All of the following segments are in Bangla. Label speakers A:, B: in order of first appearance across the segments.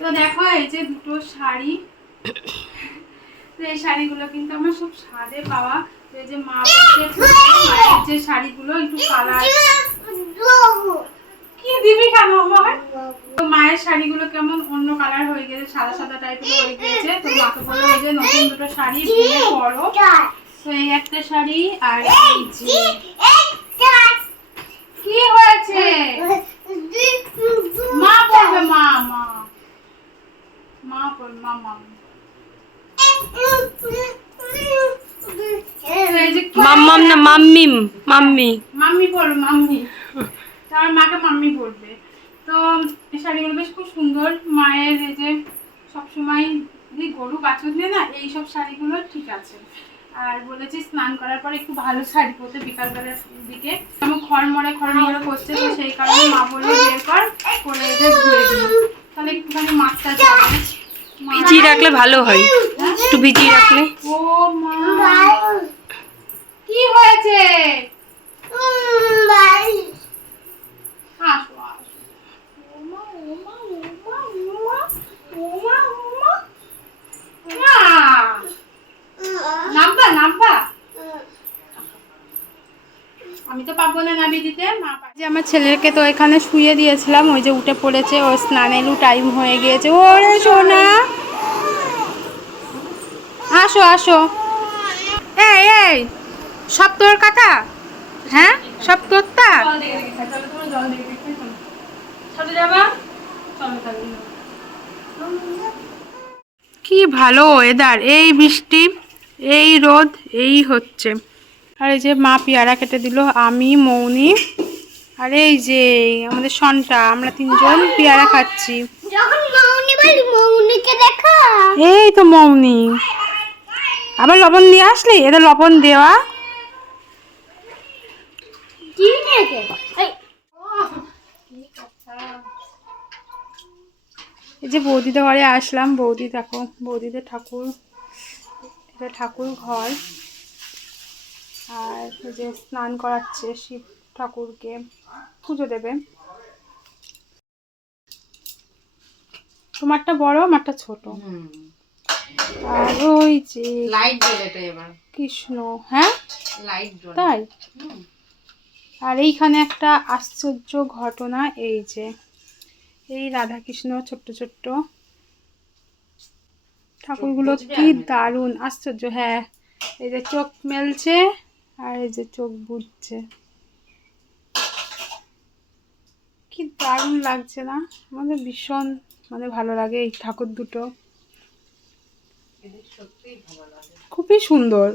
A: তো দেখো, এই যে দুটো শাড়ি। এই শাড়িগুলো কিন্তু আমার সব সাদে পাওয়া। এই যে মা মায়ের যে শাড়িগুলো, একটু কালার কি দিবি কেন, আমার? মায়ের শাড়িগুলো কেমন, অন্য কালার হয়ে গেছে, সাদা সাদা টাইপের হয়ে গিয়েছে তো মাকে বলল যে নতুন দুটো শাড়ি, বিয়ে করো। তো এই একটা শাড়ি আর এই যে কি হয়েছে? মা পড়বে মা মা। মা পড়বে মা মা। তো এই যে কি-
B: মাম্মাম না মাম্মিম। মাম্মি।
A: মাম্মি পড়বে মাম্মি। আমার মাকে মাম্মি পড়বে তো এই শাড়িগুলো বেশ খুব সুন্দর। মায়ের এই যে সবসময় এই গরু বাছুর দিয়ে না এই সব শাড়িগুলো ঠিক আছে। আর বলেছি স্নান করার পর একটু ভালো শাড়ি পরতে বিকালবেলার দিকে। আমার খড়মড়ে খড়মড়ে করছে তো সেই কারণে মা বলে বের কর করে এদের ধুয়ে দিই তাহলে একটুখানি মা-
B: রাখলে ভালো হয়। একটু ভিজিয়ে রাখলে।
A: কি হয়েছে? আমি তো পাবো না দিতে মা যে আমার ছেলেকে তো এখানে শুয়ে দিয়েছিলাম ওই যে উঠে পড়েছে ও স্নানেরও টাইম হয়ে গিয়েছে। ওরে সোনা। আসো আসো। এই এই সব তোর কথা? হ্যাঁ? সব তোর তোরটা কি ভালো ওয়েদার এই বৃষ্টি এই রোদ এই হচ্ছে। আর এই যে মা পেয়ারা কেটে দিল আমি মৌনি আর এই যে আমাদের সনটা আমরা তিনজন পেয়ারা খাচ্ছি। এই তো মৌনি। আবার লবণ নিয়ে আসলি? এটা লবণ দেওয়া।
C: এই।
A: এই যে বৌদিদের ঘরে আসলাম। বৌদি দেখো বৌদিদের ঠাকুর। এটা ঠাকুর ঘর। আর যে স্নান করাচ্ছে শিব ঠাকুরকে। পুজো দেবে। তোমারটা বড় আমারটা ছোট? আর ওই যে
B: লাইট জ্বলে এটা এবার।
A: কৃষ্ণ হ্যাঁ?
B: লাইট জ্বলে
A: তাই? আর এইখানে একটা আশ্চর্য ঘটনা এই যে এই রাধাকৃষ্ণ ছোট্ট ছোট্ট ঠাকুরগুলো কি দারুণ আশ্চর্য হ্যাঁ। এই যে চোখ মেলছে আর এই যে চোখ বুঝছে কি দারুণ লাগছে না? আমাদের ভীষণ মানে ভালো লাগে এই ঠাকুর দুটো। খুবই সুন্দর।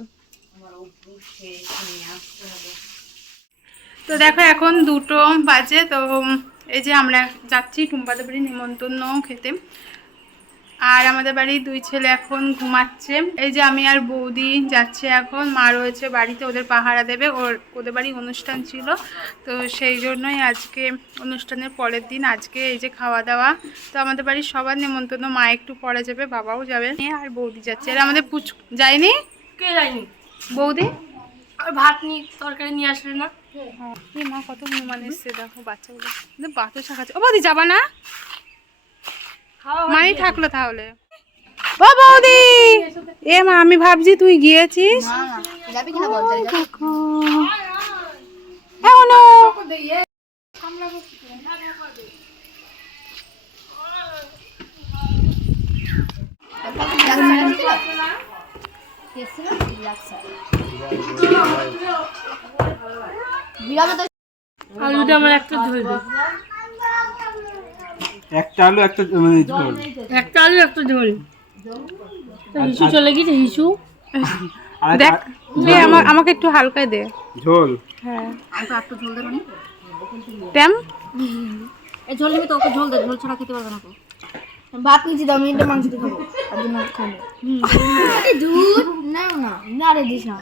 A: তো দেখো এখন দুটো বাজে তো এই যে আমরা যাচ্ছি টুম্পাদের বাড়ি নিমন্ত্রণ খেতে। আর আমাদের বাড়ির দুই ছেলে এখন ঘুমাচ্ছে। এই যে আমি আর বৌদি যাচ্ছে এখন মা রয়েছে বাড়িতে ওদের পাহারা দেবে। ওর ওদের বাড়ি অনুষ্ঠান ছিল তো সেই জন্যই আজকে অনুষ্ঠানের পরের দিন আজকে এই যে খাওয়া দাওয়া। তো আমাদের বাড়ির সবার নিমন্ত্রণ মা একটু পরে যাবে বাবাও যাবে। আর বৌদি যাচ্ছে। আর আমাদের পুচ যায়নি?
B: কে যায়নি?
A: বৌদি?
B: আর ভাত নিয়ে তরকারি নিয়ে আসলে না।
A: এই মা কত মেহমান এসছে দেখো বাচ্চাগুলো। বাতাসা খাচ্ছে। ও বৌদি যাবা না? মাই থাকল তাহলে। ও বৌদি! এ মা আমি ভাবছি তুই গিয়েছিস।
C: তো
B: আলুটা আমার একটা ধরবে।
D: একটা আলু একটা মানে ঝোল।
B: একটা আলু একটা ঝোল। হিসু চলে গেছে হিসু।
A: দেখ দে আমার আমাকে একটু হালকায় দে।
D: ঝোল।
A: হ্যাঁ।
C: আমাকে একটু ঝোল দেবে না এই ঝোল নিবি তো ওকে ঝোল দে ঝোল ছাড়া খেতে পারবে না তো ভাত নিয়েছি দাও মিনিটে মাংস দিয়ে খাব। আর জন্য খাব। দুধ? না না না রে দিস না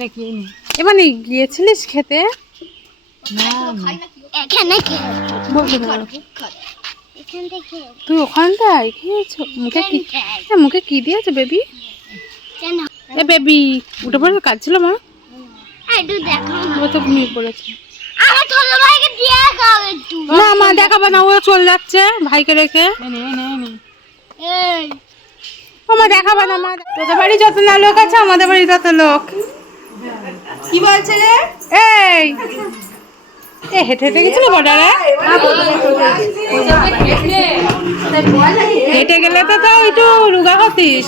B: দেখি
A: এবারে গিয়েছিলিস খেতে। তুই ওখানটায় খেয়েছো? মুখে কি মুখে কি দিয়েছ বেবি? এ বেবি উঠে পড়ে কাজ ছিল মা। ও তো ঘুমিয়ে পড়েছে। না মা দেখাবে না ও চলে যাচ্ছে ভাইকে রেখে। ও মা দেখাবে না মা। তোদের বাড়ি যত না লোক আছে আমাদের বাড়ি তত লোক।
C: কি বলছে রে?
A: এই। এ হেঁটে হেঁটে গেছিল বর্ডারে? হেঁটে গেলে তো তো একটু রুগা হতিস।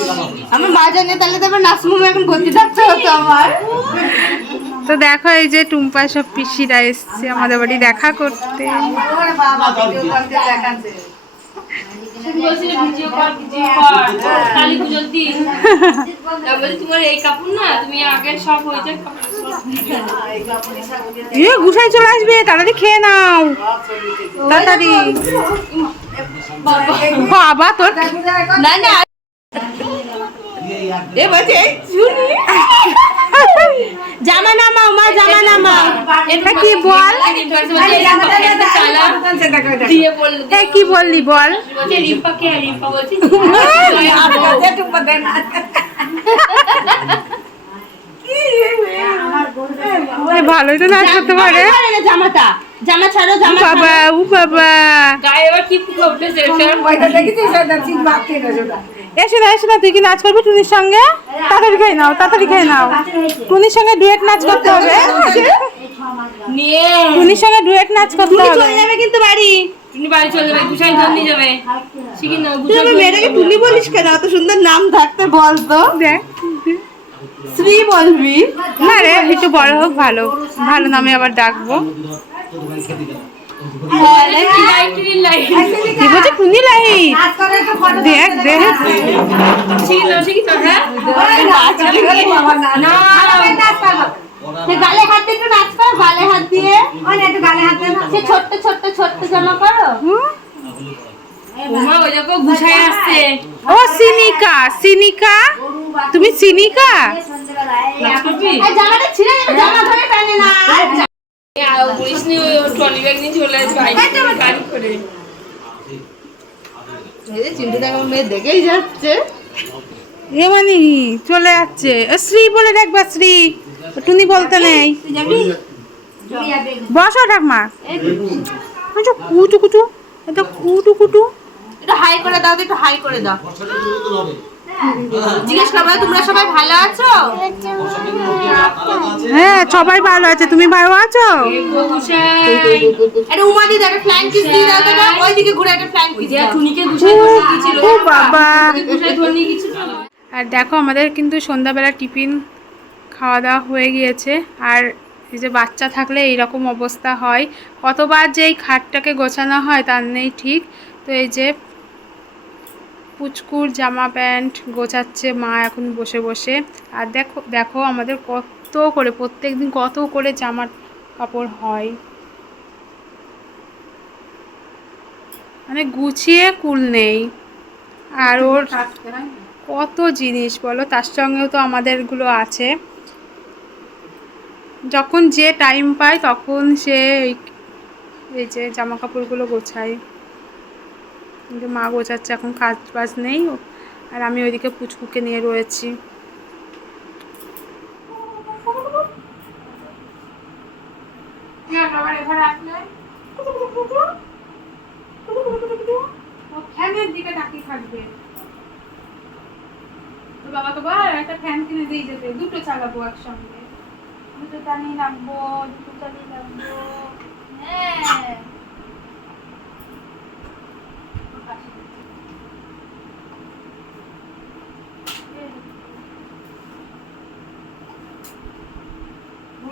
C: আমার মা জানে তাহলে তো আমার নাচমুমে এখন ভর্তি থাকতে হতো আমার।
A: তো দেখো এই যে টুম্পা সব পিসিরা এসছে আমাদের বাড়ি দেখা করতে।
B: তোমার এই কাপড় না তুমি আগে সব হয়েছে
A: এ গুছাই চলে আসবে তাড়াতাড়ি খেয়ে নাও। তাড়াতাড়ি। বাবা তোর
C: না না এ চুনি। জামা নামাও মা জামা নামাও।
A: এটা কি বল? কি বললি বল?
B: রিম্পা কে রিম্পা বলছি
A: এ ভালোই তো নাচ করতে পারে।
C: জামাটা। জামা ছাড়ো জামা
A: বাবা উ বাবা।
B: গায়ে এবার কি
A: এসো না এসো না তুই কি নাচ করবি টুনির সঙ্গে? তাড়াতাড়ি খেয়ে নাও তাড়াতাড়ি খেয়ে নাও। টুনির সঙ্গে ডুয়েট নাচ করতে হবে
B: নিয়ে।
A: টুনির সঙ্গে ডুয়েট নাচ করতে হবে।
C: চলে যাবে কিন্তু বাড়ি।
B: তুমি বাড়ি চলে যাবে গুছাই জল নিয়ে যাবে। শিখি না
C: তুই
B: গুছাই
C: আমার মেয়েটাকে টুনি বলিস কেন? অত সুন্দর নাম থাকতে বল তো
A: দেখ।
C: শ্রী বলবি
A: না রে একটু বড় হোক ভালো। ভালো নামে আবার ডাকবো। দেখ দেখ।
C: গালে হাত দিয়ে নাচ করো গালে হাত দিয়ে। গালে হাত দিয়ে সে ছোট্ট ছোট্ট ছোট্ট জামা করো
A: ও সিনিকা সিনিকা? তুমি সিনিকা? মানে চলে যাচ্ছে ও শ্রী বলে ডাকবা শ্রী টুনি বলতে নেই। বসো ঠাকমা। আচ্ছা কুটু কুটু এটা কুটু কুটু।
C: একটু হাই করে দাও তো একটু হাই করে দাও। জিজ্ঞেস করব তোমরা সবাই ভালো আছো?
A: হ্যাঁ সবাই ভালো আছে। তুমি ভালো আছো?
B: গুছাই
C: উমা দি একটা ফ্ল্যাং কিস দিয়ে দাও তো ওইদিকে ঘুরে একটা ফ্ল্যাং কিস
B: দিয়া টুনিকে গুছাই ধরে দিয়েছিল
A: ও বাবা।
B: গুছাই ধরে নিয়ে
A: আর দেখো আমাদের কিন্তু সন্ধ্যাবেলা টিফিন খাওয়া দাওয়া হয়ে গিয়েছে। আর এই যে বাচ্চা থাকলে এইরকম অবস্থা হয়। কতবার যে এই খাটটাকে গোছানো হয় তার নেই ঠিক। তো এই যে পুচকুর জামা প্যান্ট গোছাচ্ছে মা এখন বসে বসে। আর দেখো দেখো আমাদের কত করে প্রত্যেক দিন কত করে জামা কাপড় হয়। মানে গুছিয়ে কুল নেই। আর ওর কত জিনিস বলো তার সঙ্গেও তো আমাদেরগুলো আছে। যখন যে টাইম পায় তখন সে এই যে জামা কাপড়গুলো গোছায়। কিন্তু মা গোছাচ্ছে, এখন কাজ বাজ নেই আর আমি ওইদিকে পুচকুকে নিয়ে রয়েছি। ফ্যানের দিকে তাকিয়ে থাকবে। একটা ফ্যান কিনে দিয়ে যেতে। দুটো চালাবো একসঙ্গে। দুটো চালিয়ে রাখব, দুটো চালিয়ে রাখব। হ্যাঁ।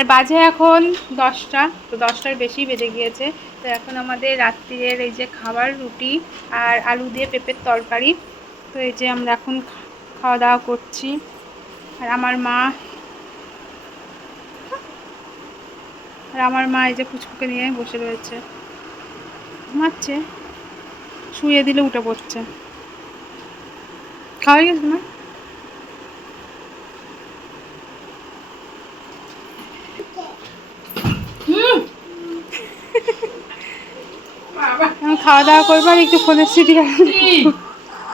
A: আর বাজে এখন দশটা, তো দশটার বেশি বেজে গিয়েছে। তো এখন আমাদের রাত্রির এই যে খাবার, রুটি আর আলু দিয়ে পেঁপের তরকারি। তো এই যে আমরা এখন খাওয়া দাওয়া করছি। আর আমার মা, আর আমার মা এই যে ফুচকুকে নিয়ে বসে রয়েছে। ঘুমাচ্ছে। শুয়ে দিলে উঠে পড়ছে। খাওয়া গেছে না আমি খাওয়া দাওয়া করব আর একটু ফোনের সিটি